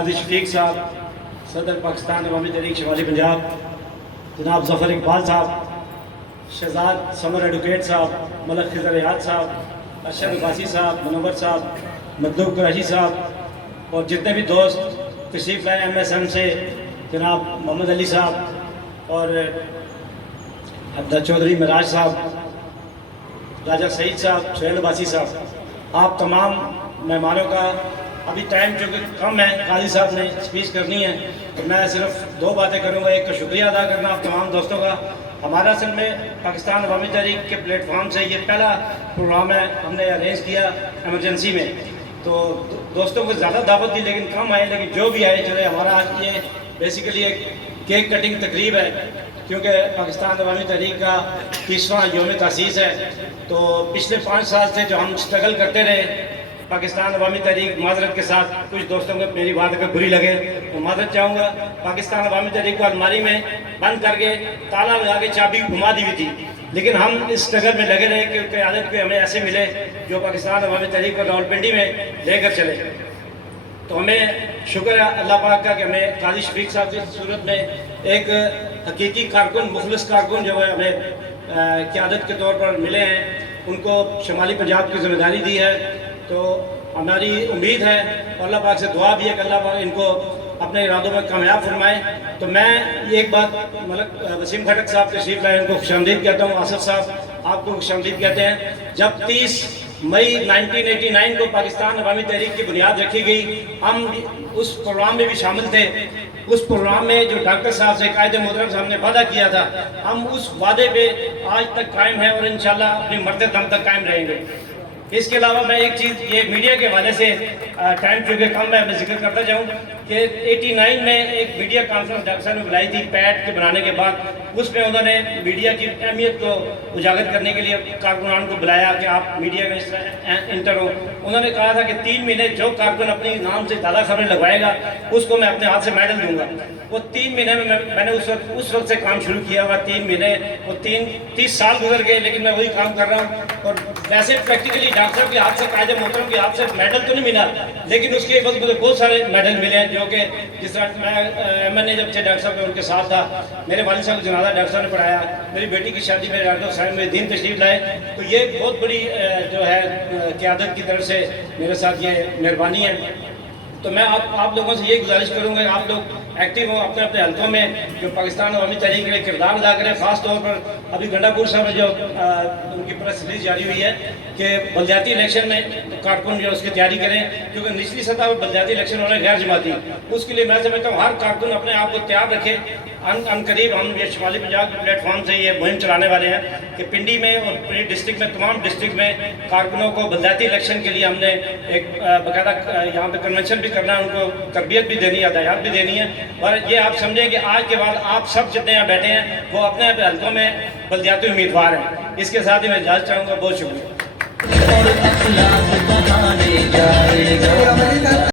قاضی شفیق صاحب، صدر پاکستان عوامی تحریک شمالی پنجاب جناب ظفر اقبال صاحب، شہزاد سمر ایڈوکیٹ صاحب، ملک خضر ریاض صاحب، ارشد عباسی صاحب، منور صاحب، مطلوب قریشی صاحب اور جتنے بھی دوست تشریف لائے ایم ایس ایم سے جناب محمد علی صاحب اور عبداللہ چودھری مراج صاحب، راجہ سعید صاحب، سہیل عباسی صاحب، آپ تمام مہمانوں کا ابھی ٹائم چونکہ کم ہے، قاضی صاحب نے اسپیچ کرنی ہے تو میں صرف دو باتیں کروں گا۔ ایک تو شکریہ ادا کرنا آپ تمام دوستوں کا۔ ہمارا اصل میں پاکستان عوامی تحریک کے پلیٹ فارم سے یہ پہلا پروگرام ہے، ہم نے ارینج کیا ایمرجنسی میں، تو دوستوں کو زیادہ دعوت دی لیکن کم آئے، لیکن جو بھی آئے چلے۔ ہمارا یہ بیسیکلی ایک کیک کٹنگ تقریب ہے کیونکہ پاکستان عوامی تحریک کا 30واں یوم تاسیس ہے، تو پچھلے 5 سال سے جو ہم اسٹرگل کرتے رہے پاکستان عوامی تحریک، معذرت کے ساتھ کچھ دوستوں کو میری بات اگر بری لگے تو معذرت چاہوں گا، پاکستان عوامی تحریک کو الماری میں بند کر کے تالا لگا کے چابی گھما دی ہوئی تھی، لیکن ہم اس اسٹرگل میں لگے رہے کہ قیادت پہ ہمیں ایسے ملے جو پاکستان عوامی تحریک کو راولپنڈی میں لے کر چلے۔ تو ہمیں شکر ہے اللہ پاک کا کہ ہمیں قاضی شفیق صاحب کی صورت میں ایک حقیقی کارکن، مخلص کارکن جو ہے ہمیں قیادت کے طور پر ملے ہیں، ان کو شمالی پنجاب کی ذمہ داری دی ہے۔ تو ہماری امید ہے اور اللہ پاک سے دعا بھی ہے کہ اللہ پاک ان کو اپنے ارادوں میں کامیاب فرمائے۔ تو میں یہ ایک بات ملک وسیم کھٹک صاحب تشریف لائے، ان کو خوش آمدید کہتا ہوں، آصف صاحب آپ کو خوش آمدید کہتے ہیں۔ جب 30 مئی 1989 کو پاکستان عوامی تحریک کی بنیاد رکھی گئی، ہم اس پروگرام میں بھی شامل تھے۔ اس پروگرام میں جو ڈاکٹر صاحب سے قائد محترم صاحب نے وعدہ کیا تھا، ہم اس وعدے پہ آج تک قائم ہیں اور انشاءاللہ اپنی مرتے دم تک قائم رہیں گے۔ اس کے علاوہ میں ایک چیز یہ میڈیا کے حوالے سے ٹائم چونکہ کم ہے میں ذکر کرتا جاؤں کہ 89 میں ایک میڈیا کانفرنس ڈاکٹر صاحب نے بلائی تھی پیڈ کے بنانے کے بعد، اس میں انہوں نے میڈیا کی اہمیت کو اجاگر کرنے کے لیے کارکنان کو بلایا کہ آپ میڈیا میں اس طرح انٹر ہو۔ انہوں نے کہا تھا کہ 3 مہینے جو کارکن اپنی نام سے زیادہ خبریں لگوائے گا اس کو میں اپنے ہاتھ سے میڈل دوں گا۔ وہ 3 مہینے میں میں نے اس وقت سے کام شروع کیا ہوا، 3 مہینے وہ 30 سال گزر گئے لیکن میں وہی کام کر رہا ہوں۔ اور ویسے پریکٹیکلی ڈاکٹر صاحب کے ہاتھ سے، قائد محترم کے ہاتھ سے میڈل تو نہیں ملا لیکن اس کے وقت مجھے بہت سارے میڈل ملے ہیں، جو کہ جس طرح میں ایم این اے جب تھے ڈاکٹر صاحب ان کے ساتھ تھا، میرے والد صاحب کو جنازہ ڈاکٹر صاحب نے پڑھایا، میری بیٹی کی شادی میں ڈاکٹر صاحب میرے دین تشریف لائے، تو یہ بہت بڑی جو ہے قیادت کی طرف سے میرے ساتھ یہ مہربانی ہے۔ تو میں آپ لوگوں سے یہ گزارش کروں گا کہ آپ لوگ ایکٹیو ہوں اپنے اپنے حلقوں میں، جو پاکستان عوامی تحریک کے لیے کردار ادا کریں۔ خاص طور پر ابھی گنڈا پور صاحب میں جو ان کی پریس ریلیز جاری ہوئی ہے کہ بلدیاتی الیکشن میں کارکن جو اس کی تیاری کریں، کیونکہ نچلی سطح پر بلدیاتی الیکشن ہونے غیر جماعتی، اس کے لیے میں سمجھتا ہوں ہر کارکن اپنے آپ کو تیار رکھے۔ ان قریب ہم یہ شمالی پنجاب کے پلیٹ فارم سے یہ مہم چلانے والے ہیں کہ پنڈی میں اور پوری ڈسٹرکٹ میں، تمام ڈسٹرکٹ میں کارکنوں کو بلدیاتی الیکشن کے لیے ہم نے ایک باقاعدہ یہاں پہ کنونشن بھی کرنا ہے، ان کو تربیت بھی دینی ہے، ہدایات بھی دینی ہے۔ اور یہ آپ سمجھیں کہ آج کے بعد آپ سب جتنے یہاں بیٹھے ہیں وہ اپنے اپنے حلقوں میں بلدیاتی امیدوار ہیں۔ اس کے ساتھ ہی میں اجازت چاہوں گا، بہت شکریہ۔